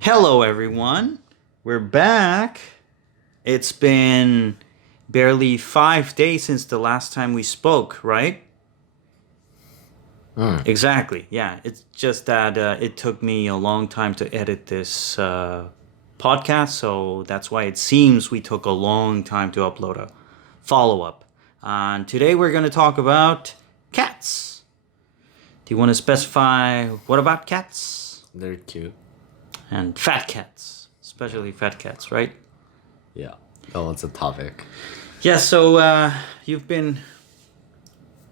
Hello, everyone. We're back. It's been barely 5 days since the last time we spoke, right? Mm. Exactly. Yeah. It's just that it took me a long time to edit this podcast, so that's why it seems we took a long time to upload a follow up. And today we're going to talk about cats. Do you want to specify what about cats? They're cute. And fat cats, especially fat cats, right? Yeah. Oh, it's a topic. Yeah, so you've been,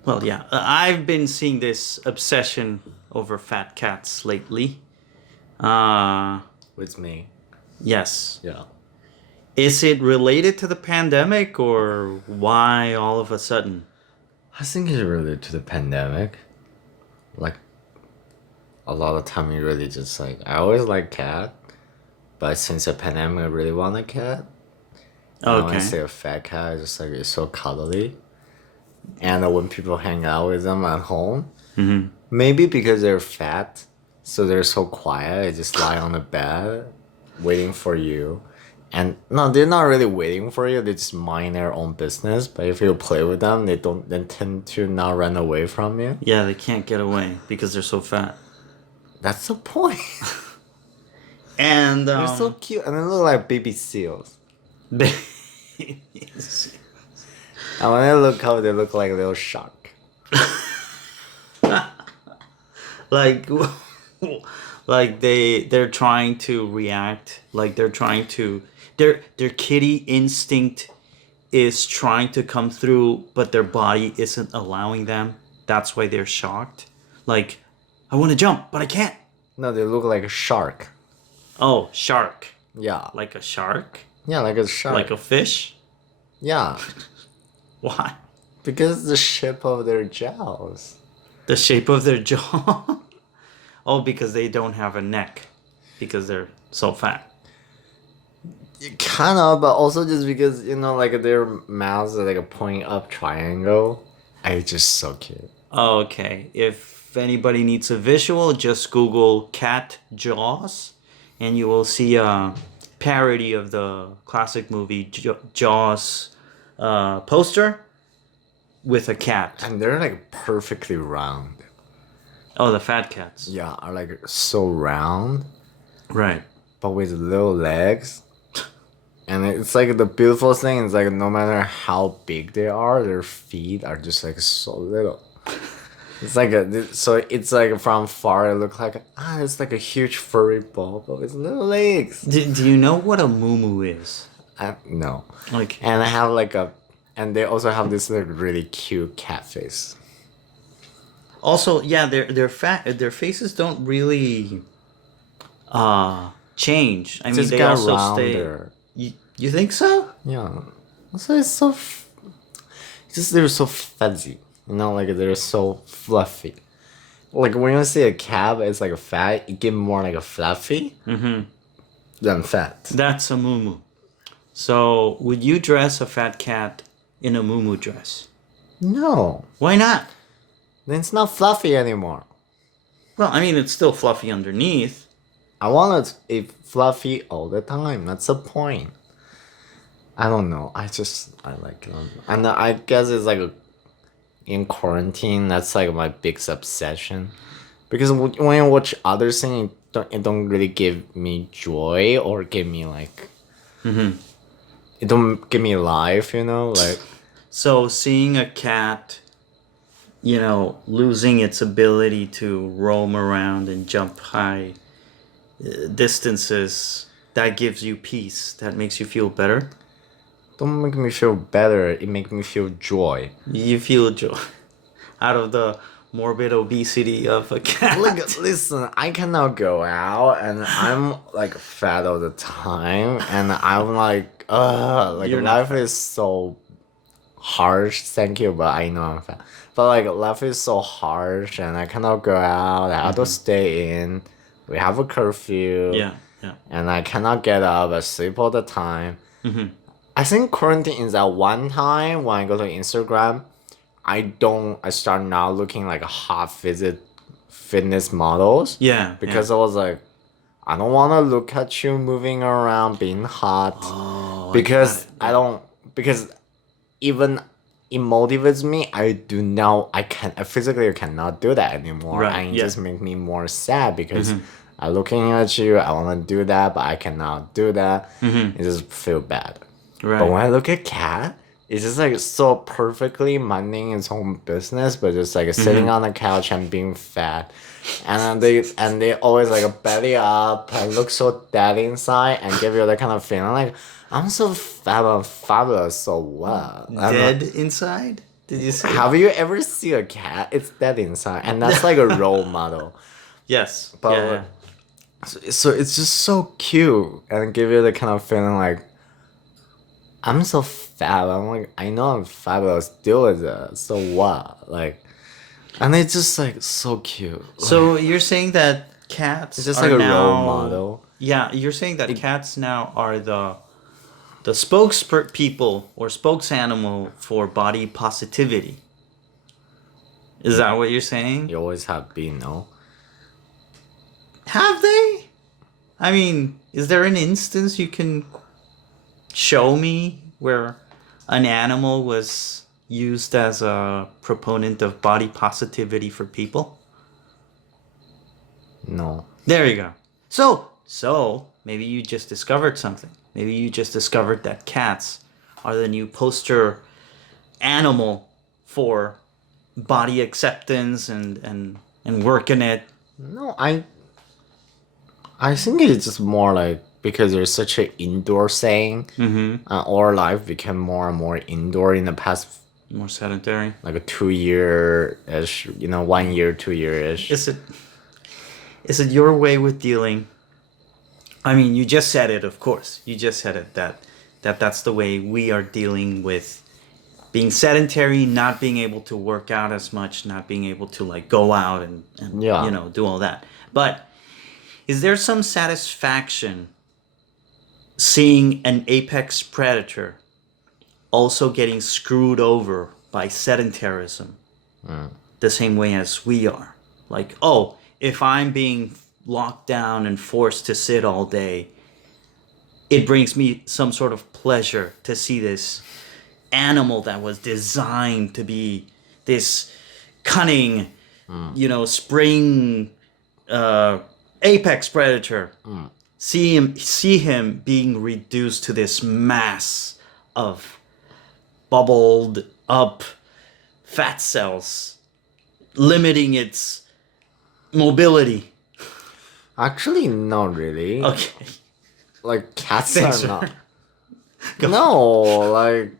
well, yeah, I've been seeing this obsession over fat cats lately. Uh, With me. yes. Yeah. Is it related to the pandemic or why all of a sudden? I think it's related to the pandemic. Like, a lot of time you really just like, I always like cat. But since the pandemic, I really want a cat. And when I Okay. say a fat cat, it's just like, it's so cuddly. And when people hang out with them at home, Mm-hmm. maybe because they're fat, so they're so quiet, they just lie on the bed waiting for you. And no, they're not really waiting for you, they just mind their own business. But if you play with them, they tend to not run away from you. Yeah, they can't get away because they're so fat. That's the point. And They're so cute and they look like baby seals. babies. And when they look up, they look like a little shark. like like they're trying to react, like they're trying to their kitty instinct is trying to come through, but their body isn't allowing them. That's why they're shocked. Like, I want to jump but I can't. No, they look like a shark. Oh, shark. Yeah. Like a shark? Yeah, like a shark. Like a fish? Yeah. Why? Because the shape of their jaws. The shape of their jaw? Oh, because they don't have a neck because they're so fat. Kind of, but also just because, like their mouths are like a pointing up triangle. It's just so cute. Okay, if anybody needs a visual, just Google cat jaws and you will see a parody of the classic movie Jaws poster with a cat. And they're like perfectly round. Oh, the fat cats. Yeah, are like so round, Right. but with little legs. And it's like the beautiful thing is like no matter how big they are, their feet are just like so little. It's like from far it look like it's like a huge furry ball but with little legs. Do you know what a moo is? No. Like, And they also have this like really cute cat face. also, yeah, their fat, their faces don't really change. I mean, Just they got also stay. rounder. You think so? Yeah. Also, they're so fuzzy. Like they're so fluffy. Like when you see a cat, it's like a fat. You get more like a fluffy than fat. That's a moo. So, would you dress a fat cat in a moo dress? No, Why not? then it's not fluffy anymore. Well, I mean, it's still fluffy underneath. I want it fluffy all the time. That's the point. I don't know. I like them, and I guess it's like in quarantine. That's like my biggest obsession, because when I watch other things, it don't really give me joy or give me like. It don't give me life. Like. So, seeing a cat, losing its ability to roam around and jump high distances, that gives you peace. That makes you feel better. Don't make me feel better. It make me feel joy. You feel joy out of the morbid obesity of a cat. Look, listen, I cannot go out, and I'm like fat all the time, and I'm like, like You're not life is so harsh. Thank you, but I know I'm fat. But like life is so harsh, and I cannot go out. I have to stay in. We have a curfew. Yeah, yeah. And I cannot get up. I sleep all the time. I think quarantine is that one time when I go to Instagram, I start now looking like a hot fitness models Yeah, because I was like, I don't want to look at you moving around being hot Oh, because I got it. I don't because even it motivates me. I physically cannot do that anymore, Right, and it yeah. just make me more sad because I'm looking at you. I want to do that, but I cannot do that. It just feel bad. Right. But when I look at cat, it's just like so perfectly minding its own business, but just like sitting on the couch and being fat. And then they always like belly up and look so dead inside and give you that kind of feeling like I'm so fat and fabulous, so what? Dead inside? Did you say? Have you ever seen a cat? It's dead inside, and that's like a role model. Yes. But Yeah. so it's just so cute and give you the kind of feeling like I'm so fat. I'm like I know I'm fabulous. Deal with it. So what? Like, and it's just like so cute. So you're saying that cats It's just are like a now, role model. Yeah, you're saying that cats now are the spokespeople or spokesanimal for body positivity. Is that what you're saying? You always have been, no? Have they? I mean, is there an instance you can show me where an animal was used as a proponent of body positivity for people? No. There you go. So maybe you just discovered something. Maybe you just discovered that cats are the new poster animal for body acceptance and working it. No, I think it's just more like because there's such an indoor saying, our life became more and more indoor in the past More sedentary. like a 2 year ish, 1 year, 2 year ish. Is it your way with dealing? I mean, you just said it, of course. You just said it that's the way we are dealing with being sedentary, not being able to work out as much, not being able to like go out and Yeah. do all that. But is there some satisfaction seeing an apex predator also getting screwed over by sedentarism the same way as we are? Like, oh, if I'm being locked down and forced to sit all day, it brings me some sort of pleasure to see this animal that was designed to be this cunning, spring apex predator. See him being reduced to this mass of bubbled up fat cells, limiting its mobility. Actually, not really. Okay. Like cats Thanks, are not. Go No, like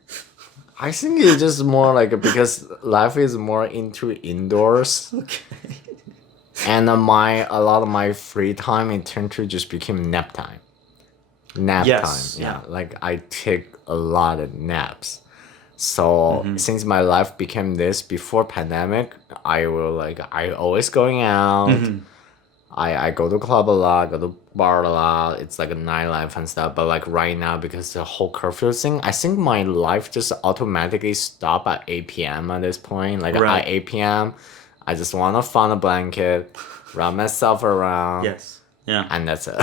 I think it's just more like because life is more into indoors, Okay. and a lot of my free time it turned to just became nap time. Nap Yes, time, yeah. yeah. Like I take a lot of naps. So since my life became this before pandemic, I always going out. I go to club a lot, go to bar a lot. It's like a nightlife and stuff. But like right now, because the whole curfew thing, I think my life just automatically stop at 8 p.m. at this point. Like Right. at 8 p.m., I just want to find a blanket, wrap myself around, Yes. Yeah. and that's it.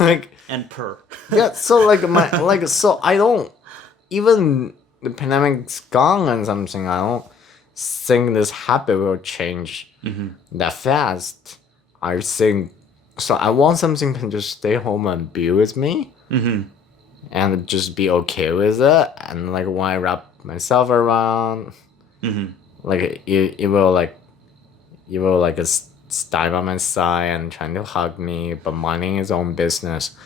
Like And purr. yeah, so so I don't even the pandemic's gone and something. I don't think this habit will change that fast. I think so. I want something to just stay home and be with me, and just be okay with it. And like when I wrap myself around, like it will stay by my side and trying to hug me, but minding his own business.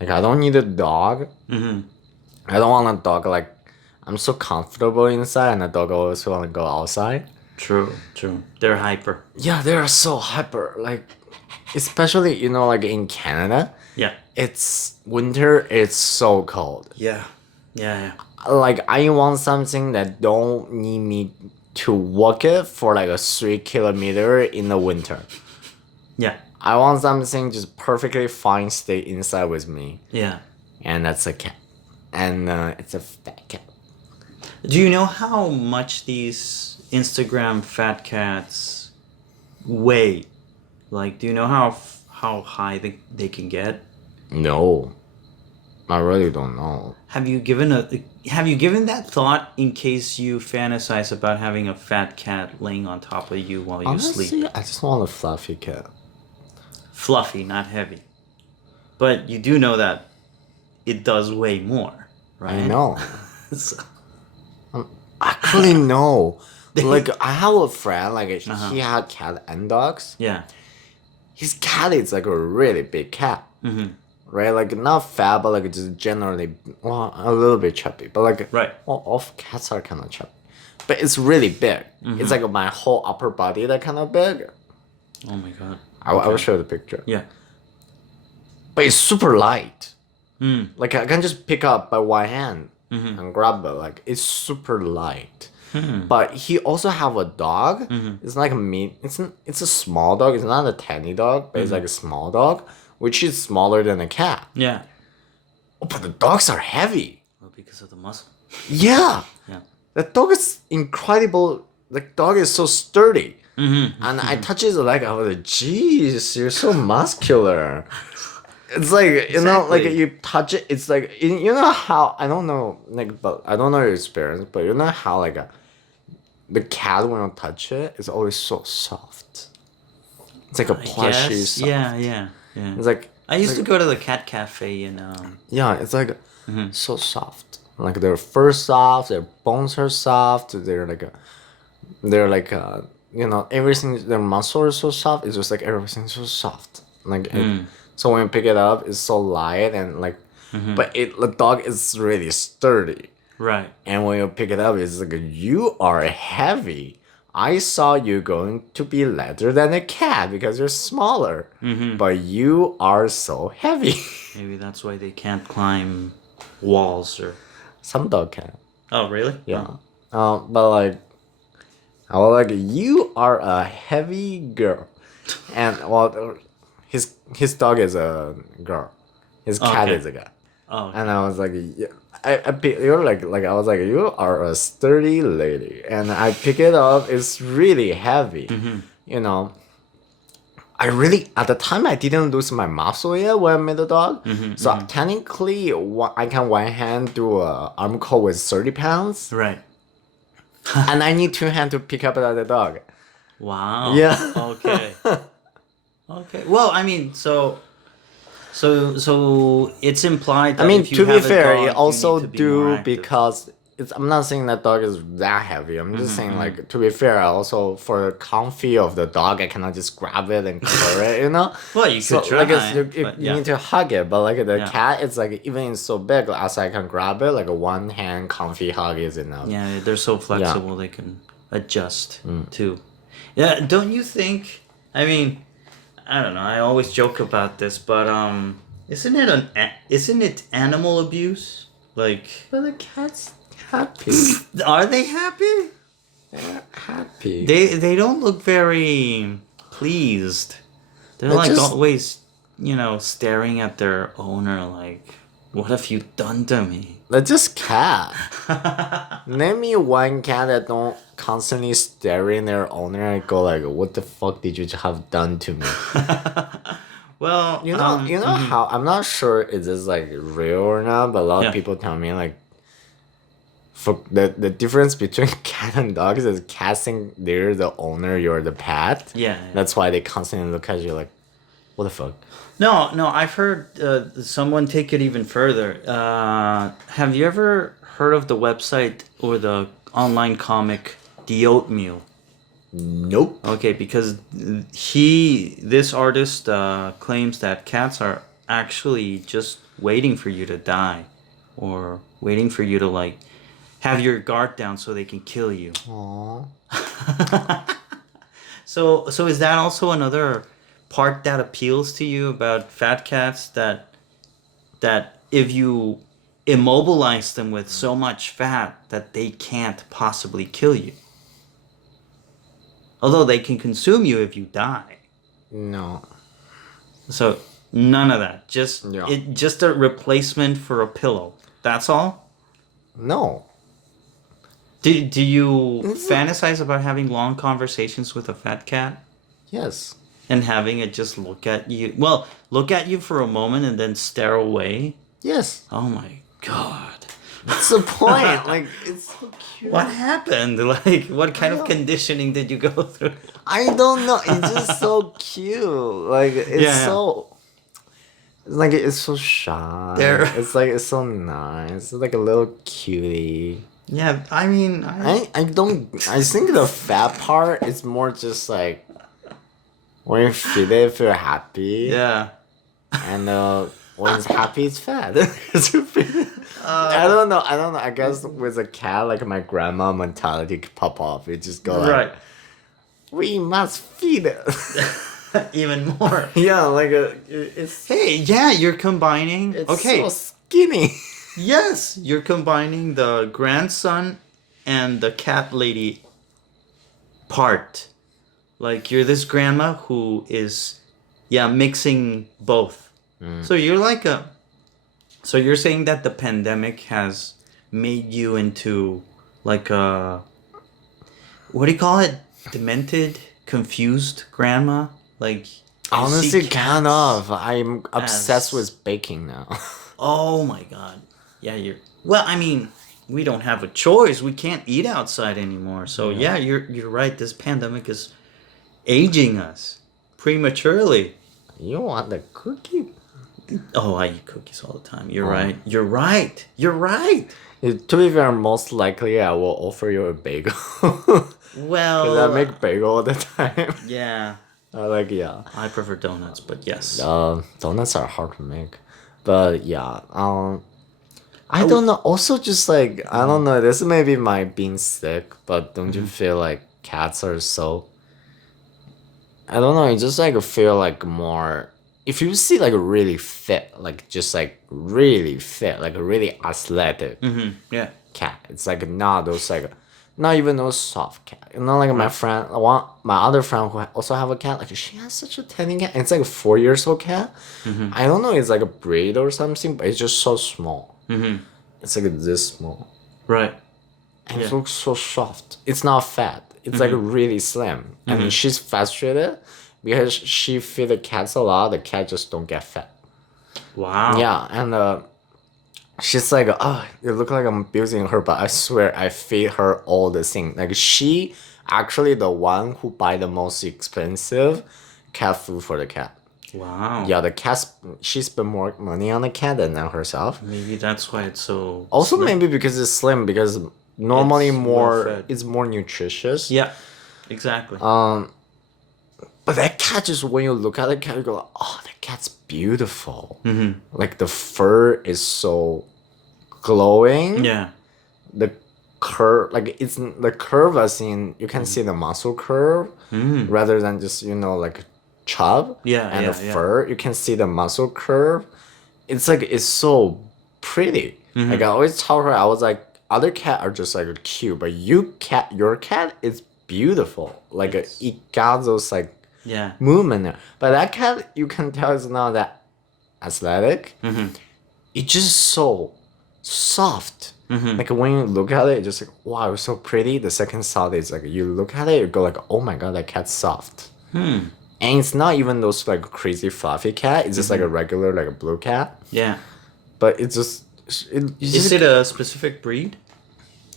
Like I don't need a dog. I don't want a dog. Like I'm so comfortable inside, and the dog always want to go outside. True. They're hyper. Yeah, they are so hyper. Like, especially like in Canada, Yeah. it's winter. It's so cold. Yeah. Like I want something that don't need me to walk it for like a 3 kilometer in the winter. Yeah. I want something just perfectly fine stay inside with me, Yeah. and that's a cat, and it's a fat cat. Do you know how much these Instagram fat cats weigh? Like, do you know how high they can get? No, I really don't know. Have you given that thought in case you fantasize about having a fat cat laying on top of you while you sleep? Honestly, I just want a fluffy cat. Fluffy, not heavy. But you do know that it does weigh more, right? I know. So- Actually, no. Like, I have a friend, like, he had cat and dogs. yeah. His cat is, like, a really big cat. Mm-hmm. Right? Like, not fat, but, like, just generally, well, a little bit chubby. But, like, Right. well, all cats are kind of chubby. But it's really big. It's, like, my whole upper body that kind of big. Oh my god. I will show you the picture. Yeah. But it's super light. Mm. Like, I can just pick up by one hand and grab it. Like, it's super light. But he also have a dog. It's like it's a small dog. It's not a tiny dog, but it's like a small dog, which is smaller than a cat. Yeah. Oh, but the dogs are heavy. Well, because of the muscle. Yeah. Yeah. The dog is incredible. The dog is so sturdy. And I touch his leg. I was like, "Jeez, you're so muscular." It's like, you know, like Exactly. you touch it. It's like, you know how, I don't know, like, but I don't know your experience, but you know how, like, the cat, when you touch it, is always so soft. It's like a plushy Yes. soft. Yeah. It's like, I used to go to the cat cafe in yeah, it's like so soft. Like their fur soft, their bones are soft. You know, everything. Their muscle is so soft. It's just like everything's so soft. Like so when you pick it up, it's so light and like, but the dog is really sturdy. right. And when you pick it up, it's like you are heavy. I saw you going to be lighter than a cat because you're smaller, but you are so heavy. Maybe that's why they can't climb walls or. Some dog can. Oh, really? Yeah. But like, I was like, you are a heavy girl, and well, his dog is a girl, his cat Okay. is a guy, Oh. and I was like, yeah, you're like I was like, you are a sturdy lady, and I pick it up. It's really heavy, you know. I really at the time I didn't lose my muscle yet when I met the dog, so technically I can one hand do a arm curl with 30 pounds. Right. And I need two hands to pick up the dog. Wow. Yeah. Okay. Okay. Well, I mean, so it's implied that I mean, if you to be have a fair, dog, it also you need to be more do active. because I'm not saying that dog is that heavy. I'm just saying like to be fair, also for the comfy of the dog, I cannot just grab it and cover it, you know. Well, you So could try, like you but yeah. need to hug it, but like the Yeah. cat, it's like even it's so big, as I can grab it, like a one hand comfy hug is enough. Yeah, they're so flexible they can adjust too. Yeah, don't you think? I mean, I don't know. I always joke about this, but isn't it animal abuse? Like, But the cat's happy. are they happy? They're happy. They don't look very pleased. They're They're like just- always, staring at their owner like, what have you done to me? They're just cat. Name me one cat that don't constantly staring their owner and go like, "What the fuck did you have done to me?" Well, You know how I'm not sure is this like real or not, but a lot Yeah. of people tell me like, for the difference between cat and dogs is cats think they're the owner, you're the pet. Yeah. That's why they constantly look at you like, "What the fuck?" No, I've heard someone take it even further. Have you ever heard of the website or the online comic The Oatmeal? Nope. Okay, because this artist claims that cats are actually just waiting for you to die, or waiting for you to like have your guard down so they can kill you. Aww. So is that also another part that appeals to you about fat cats, that if you immobilize them with so much fat that they can't possibly kill you? Although they can consume you if you die. No. So none of that. Just Yeah. just a replacement for a pillow. That's all? No. Do you fantasize about having long conversations with a fat cat? Yes. and having it just look at you. Well, look at you for a moment and then stare away. Yes. Oh my god. That's the point. Like, it's so cute. What happened? Like, what kind of conditioning did you go through? I don't know. It's just so cute. Like, it's Yeah. so. It's like it's so shy. There- It's so nice. It's like a little cutie. Yeah, I mean, I think the fat part is more just like when you feed it, if you're happy. yeah. And when it's happy, it's fat. I don't know. I guess with a cat, like my grandma mentality could pop off. It just go like, Right. we must feed it. Even more. Yeah, like it's Hey, yeah, you're combining. it's Okay. so skinny. Yes, you're combining the grandson and the cat lady part. Like you're this grandma who is, yeah, mixing both. So you're like a. So you're saying that the pandemic has made you into like a. What do you call it? Demented, confused grandma? Like. you Honestly, see kind cats of. I'm obsessed as- with baking now. Oh my god. Yeah, you're well, I mean, we don't have a choice. We can't eat outside anymore. So yeah, you're right. This pandemic is aging us prematurely. You want the cookie? Oh, I eat cookies all the time. You're right. You're right. You're right. To be fair, most likely I will offer you a bagel. Well, Cause I make bagel all the time. yeah. Yeah. I prefer donuts, but yes. Donuts are hard to make, but yeah. I don't know. Also, just like I don't know. This may be my being sick, but don't you feel like cats are so? I don't know. I just like feel like more. If you see like a really fit, like just like really fit, like a really athletic Yeah. cat, it's like not those like. Not even those soft cat. You know, like my friend, my other friend who also have a cat, like she has such a tiny cat. It's like a 4 years old cat. I don't know, it's like a breed or something, but it's just so small. It's like this small. Right. And it looks so soft. It's not fat. It's like really slim. And she's frustrated because she feed the cats a lot. The cat just don't get fat. Wow. Yeah, and she's like, oh, it look like I'm abusing her, but I swear I feed her all the thing. Like she actually the one who buy the most expensive cat food for the cat. Wow. Yeah, the cat she spent more money on the cat than on herself. Maybe that's why it's so. Also, maybe because it's slim, because normally It's more well-fed. it's more nutritious. Yeah. Exactly. But that cat, just when you look at the cat, you go, oh, that cat's beautiful. Like the fur is so glowing. yeah. The curve, like it's the curve as in you can see the muscle curve rather than just like chub. Yeah, and yeah, the yeah. fur, you can see the muscle curve. It's like it's so pretty. Like I always tell her, I was like, other cat are just like cute, but your cat is beautiful. Like it got those like Yeah. movement there. But that cat, you can tell it's not that athletic. It's just so soft. Like when you look at it, it's just like, wow, it's so pretty. The second thought is like, you look at it, you go like, oh my god, that cat's soft. And it's not even those like crazy fluffy cat. It's just like a regular, like a blue cat. Yeah. But it's just, Is it a specific breed?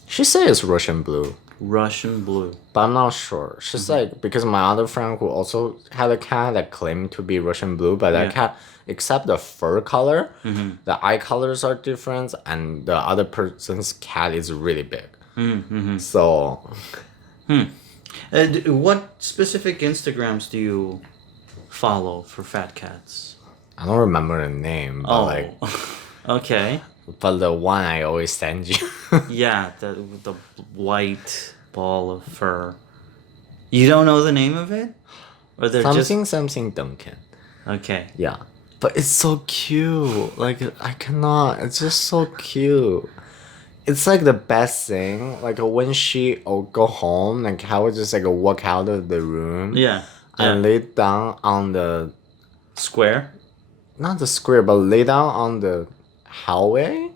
she said it's Russian blue. Russian blue. But I'm not sure. She's like, because my other friend who also had a cat that claimed to be Russian blue, but that cat, except the fur color, the eye colors are different, and the other person's cat is really big. So, What specific Instagrams do you follow for fat cats? I don't remember the name, but like, Okay. but the one I always send you. Yeah, the white ball of fur. You don't know the name of it? Or they're something Duncan. Okay. Yeah. But it's so cute. Like, I cannot. It's just so cute. It's like the best thing. Like when she go home, like I would just like walk out of the room. Yeah. And lay down on the, Square? not the square, but lay down on the hallway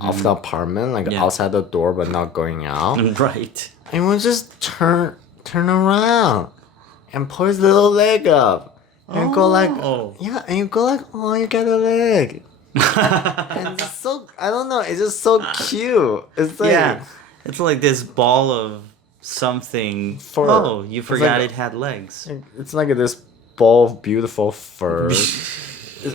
of the apartment, like outside the door, but not going out. Right. And we just turn around. and pull his little leg up. And go like, Oh. yeah, and you go like, oh, you got a leg. And it's so, I don't know, it's just so cute. It's like, Yeah, it's like this ball of something. Fur. Oh, you It's forgot like- it had legs. it's like this ball of beautiful fur.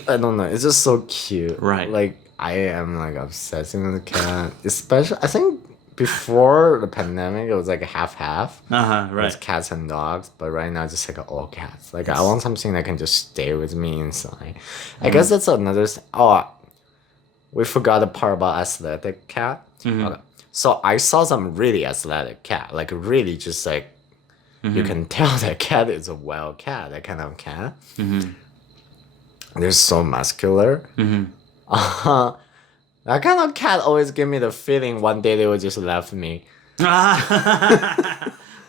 I don't know, it's just so cute. Right. Like, I am like obsessing with the cat. Especially, I think before the pandemic, it was like half-half. Uh-huh, It's right. cats and dogs, but right now it's just like all cats. Like I want something that can just stay with me inside. I guess that's another. We forgot the part about athletic cat. Okay. So I saw some really athletic cat, like really just like you can tell that cat is a wild cat, that kind of cat. They're so muscular. That kind of cat always give me the feeling one day they will just left me.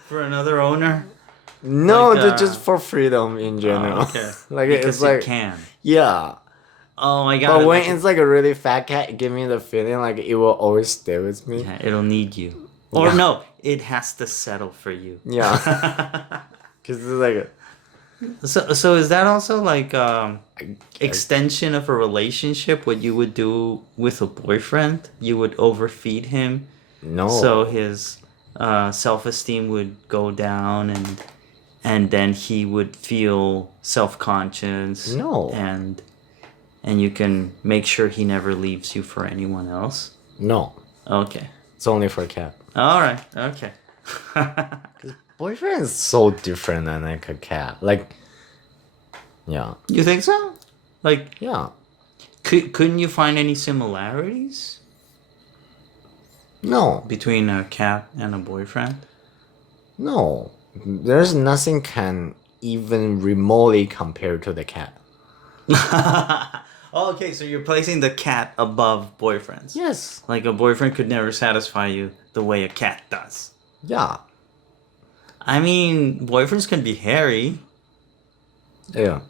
For another owner? No, Like, just for freedom in general. Okay. Like Because it's like it can. yeah. Oh my god. But when like- it's like a really fat cat, it give me the feeling like it will always stay with me. yeah, it'll need you. Or Yeah. no, it has to settle for you. Yeah. Cause it's like So is that also like extension of a relationship? What you would do with a boyfriend? You would overfeed him, no. so his self-esteem would go down, and then he would feel self-conscious. No. And you can make sure he never leaves you for anyone else. No. Okay. It's only for a cat. All right. Okay. Boyfriend is so different than like a cat. Like yeah. You think so? Like, Yeah. couldn't you find any similarities No. between a cat and a boyfriend? No. There's nothing can even remotely compare to the cat. Oh, okay, so you're placing the cat above boyfriends. Yes. Like a boyfriend could never satisfy you the way a cat does. Yeah. I mean, boyfriends can be hairy. Yeah.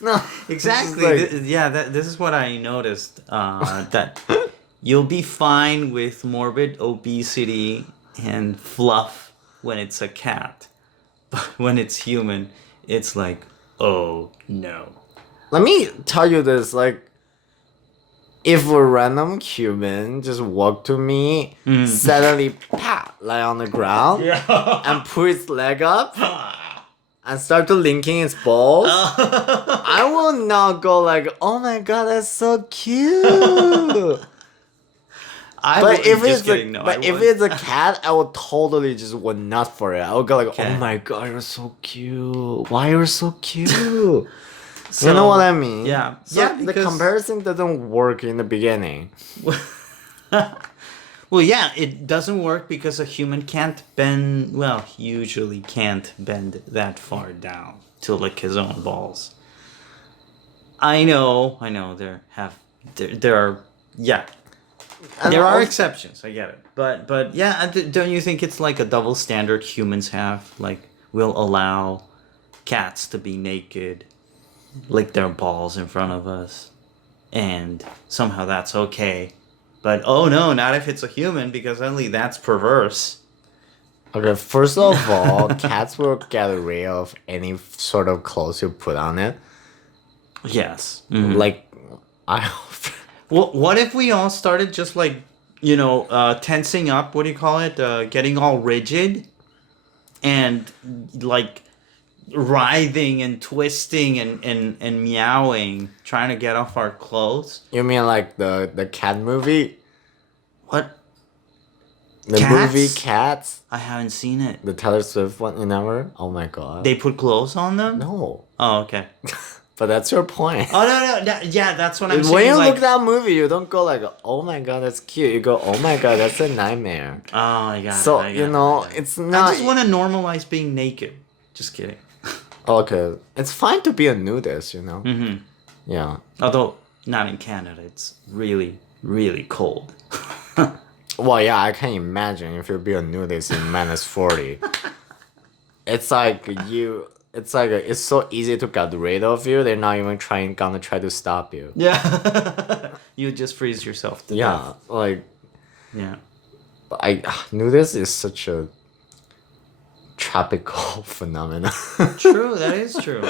No. Exactly. This is like- This is what I noticed. That you'll be fine with morbid obesity and fluff when it's a cat, but when it's human, it's like, oh no. Let me tell you this, like, if a random human just walked to me, suddenly pat, lie on the ground, and put its leg up, and start to linking its balls, I will not go like, oh my god, that's so cute. But if it's a cat, I will totally just would not for it. I would go like, Okay. oh my god, you're so cute. Why you're so cute? You know what I mean? Yeah. So Yeah, the because- comparison doesn't work in the beginning. Well, yeah, it doesn't work because a human can't bend. Well, usually can't bend that far down to lick his own balls. I know. There are. Yeah, And there are also- exceptions. I get it, but yeah, don't you think it's like a double standard humans have? Like, we'll allow cats to be naked, lick their balls in front of us, and somehow that's okay. But oh no, not if it's a human, because only that's perverse. Okay, first of all, cats will get rid of any sort of clothes you put on it. Yes. Like, I. Well, what if we all started just like, tensing up? What do you call it? Getting all rigid, and like writhing and twisting and meowing, trying to get off our clothes. You mean like the cat movie? What? The Cats? movie Cats? I haven't seen it. The Taylor Swift one, you never? Oh my god. They put clothes on them? No. Oh, okay. But that's your point. Oh no, yeah, that's what I'm saying. When you like, look that movie, you don't go like, oh my god, that's cute. You go, oh my god, that's a nightmare. oh, I got it. So, I got you it, know, I got it. it's not. I just want to normalize being naked. Just kidding. Okay. It's fine to be a nudist, you know? Mm-hmm. Yeah. Although not in Canada, it's really, really cold. Well, yeah, I can imagine if you be a nudist in -40. It's like it's so easy to get rid of you. They're not even gonna try to stop you. Yeah. You just freeze yourself to Yeah, death. like Yeah. nudist is such a tropical phenomenon. True, that is true.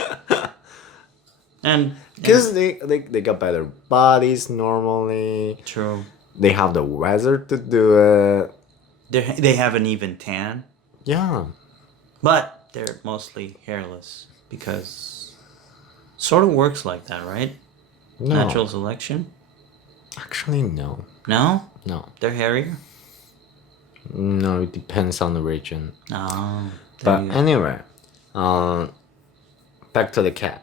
And Because they got better bodies normally. true. They have the weather to do it. They have an even tan, Yeah. but they're mostly hairless because sort of works like that, right? No. Natural selection. Actually, no. No, No. they're hairier. No, it depends on the region. Oh, But anyway, back to the cat.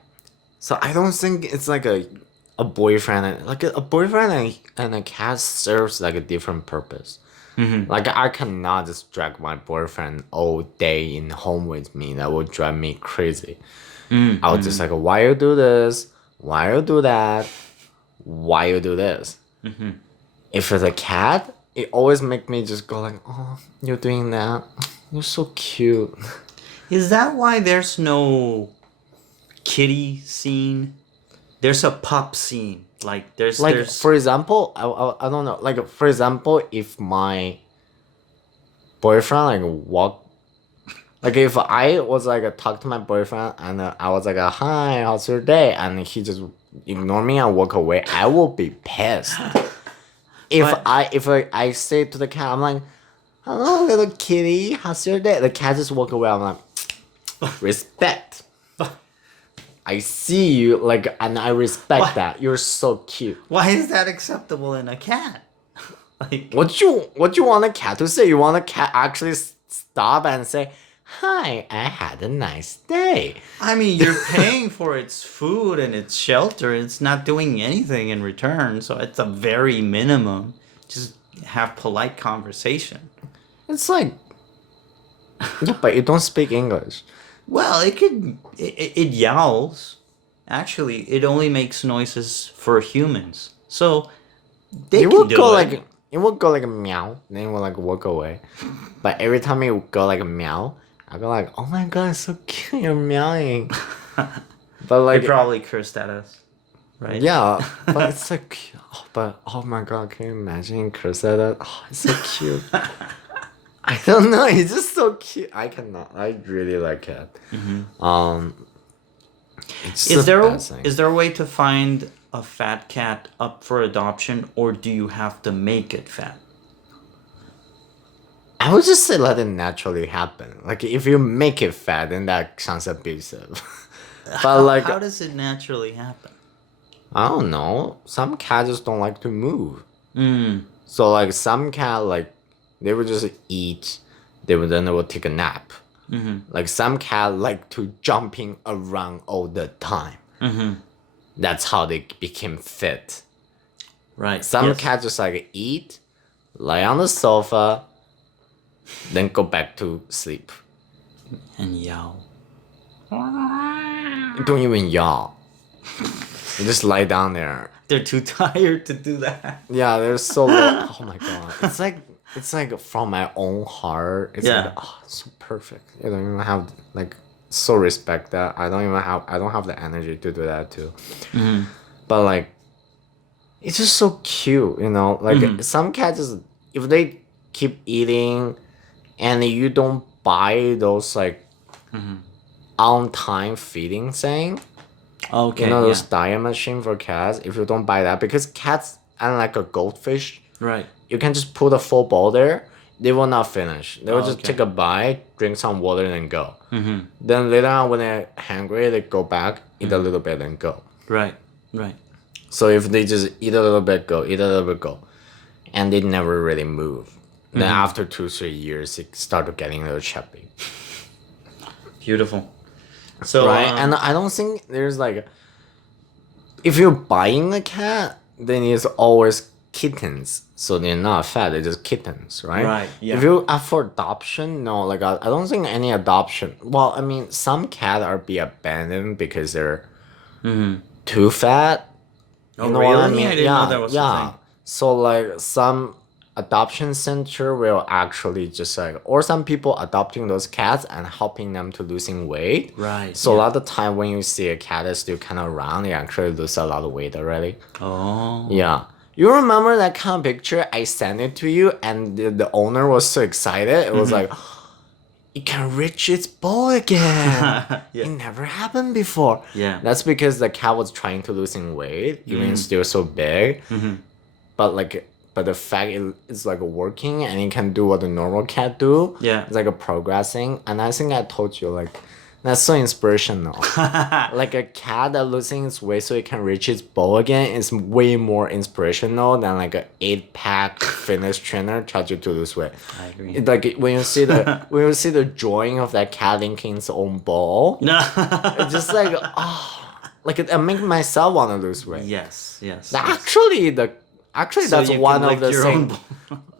So I don't think it's like a boyfriend a boyfriend and a cat serves like a different purpose. Like I cannot just drag my boyfriend all day in home with me. That would drive me crazy. I would just like, why you do this? Why you do that? Why you do this? If it's a cat, it always make me just go like, oh, you're doing that. You're so cute. is that why there's no kitty scene? There's a pup scene. Like there's For example, I don't know. Like for example, if my boyfriend like walk, like if I was like talk to my boyfriend and I was like, hi, how's your day? And he just ignore me and walk away, I will be pissed. But- If I say to the cat, I'm like, hello little kitty, how's your day? The cat just walk away. I'm like, respect. I see you like, and I respect What? that. You're so cute. why is that acceptable in a cat? Like What you want a cat to say? You want a cat actually stop and say, "Hi, I had a nice day." I mean, you're paying for its food and its shelter. It's not doing anything in return, so it's a very minimum. Just have polite conversation. It's like, yeah, but you don't speak English. Well, it yowls. Actually, it only makes noises for humans, so they You can will do go it. like it will go like a meow, then it will like walk away. But every time you go like a meow, I go like, oh my god, it's so cute, you're meowing. But They like, probably cursed at us, right? yeah, but it's so cute. Oh, but oh my god, can you imagine Cressida? Oh, it's so cute. I don't know, it's just so cute. I cannot. I really like it. It's Is the there best thing. is there a way to find a fat cat up for adoption, or do you have to make it fat? I would just say let it naturally happen. Like if you make it fat, then that sounds abusive. But like How does it naturally happen? I don't know, some cats just don't like to move. Mm. So like some cat like they would just eat, they would take a nap. Like some cat like to jumping around all the time. That's how they became fit. Right. Some yes. cats just like eat, lie on the sofa, then go back to sleep. and yowl. You don't even yaw. You just lie down there. They're too tired to do that. Yeah, they're so low. Oh my god. It's like from my own heart. It's Yeah. like oh, it's so perfect. You don't even have like so respect that. I don't have the energy to do that too. But like it's just so cute, you know? Like some cats just if they keep eating and you don't buy those like on time feeding thing. Okay. You know those yeah. diet machine for cats? If you don't buy that, because cats are like a goldfish, Right. you can just put a full bowl there. They will not finish. They will just okay. take a bite, drink some water, and then go. Then later on, when they're hungry, they go back, eat a little bit, and go. Right. Right. So if they just eat a little bit, go, eat a little bit, go, and they never really move. Then after 2-3 years, it started getting a little chubby. Beautiful. So Right? And I don't think there's like, if you're buying a cat, then it's always kittens. So they're not fat, they're just kittens, right? Right, yeah. If you are for adoption, no, like I don't think any adoption. Well, I mean, some cats are be abandoned because they're too fat. oh, You know really? what I mean? I didn't yeah, know that was a yeah. thing. So like some adoption center will actually just like, or some people adopting those cats and helping them to losing weight. Right. So a yeah. lot of time when you see a cat is still kind of round, they actually lose a lot of weight already. Oh. Yeah. You remember that kind of picture? I sent it to you and the owner was so excited. It was like, it can reach its ball again. Yeah. It never happened before. Yeah. That's because the cat was trying to losing weight, even it's still so big. But the fact it's like working and it can do what a normal cat do. Yeah. It's like a progressing. And I think I told you like that's so inspirational. Like a cat that losing its weight so it can reach its goal again is way more inspirational than like a 8-pack fitness trainer taught you to lose weight. I agree. It, like when you see the drawing of that cat linking its own ball, it's just like like it make myself want to lose weight. Yes. Yes. Actually, So that's you one can of the lick your own things.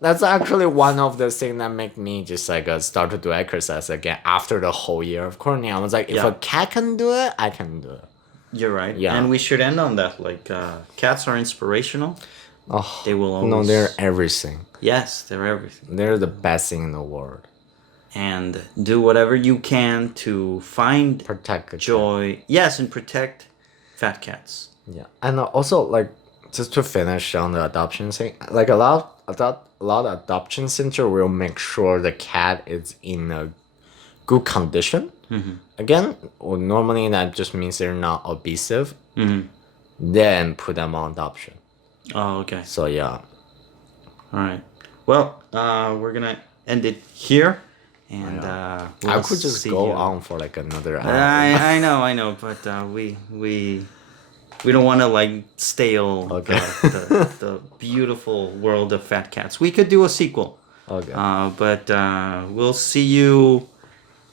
That's actually one of the things that make me just like start to do exercise again after the whole year of quarantine. I was like, if Yeah. a cat can do it, I can do it. You're right. Yeah. And we should end on that. Like, cats are inspirational. Oh, They will always. no, they're everything. Yes, they're everything. They're the best thing in the world. And do whatever you can to find Protect a cat. joy. Yes, and protect fat cats. Yeah, and also like just to finish on the adoption thing, like a lot of adoption center will make sure the cat is in a good condition. Again, well, normally that just means they're not obese. Then put them on adoption. Oh, okay. So yeah, All right. Well, we're gonna end it here, and we'll I could just see go you. on for like another hour. I know, but we don't want to like stale the beautiful world of fat cats. We could do a sequel. Okay. But we'll see you.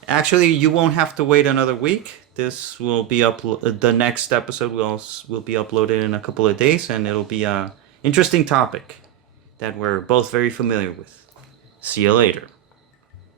Actually, you won't have to wait another week. This will be the next episode will be uploaded in a couple of days, and it'll be a interesting topic that we're both very familiar with. See you later.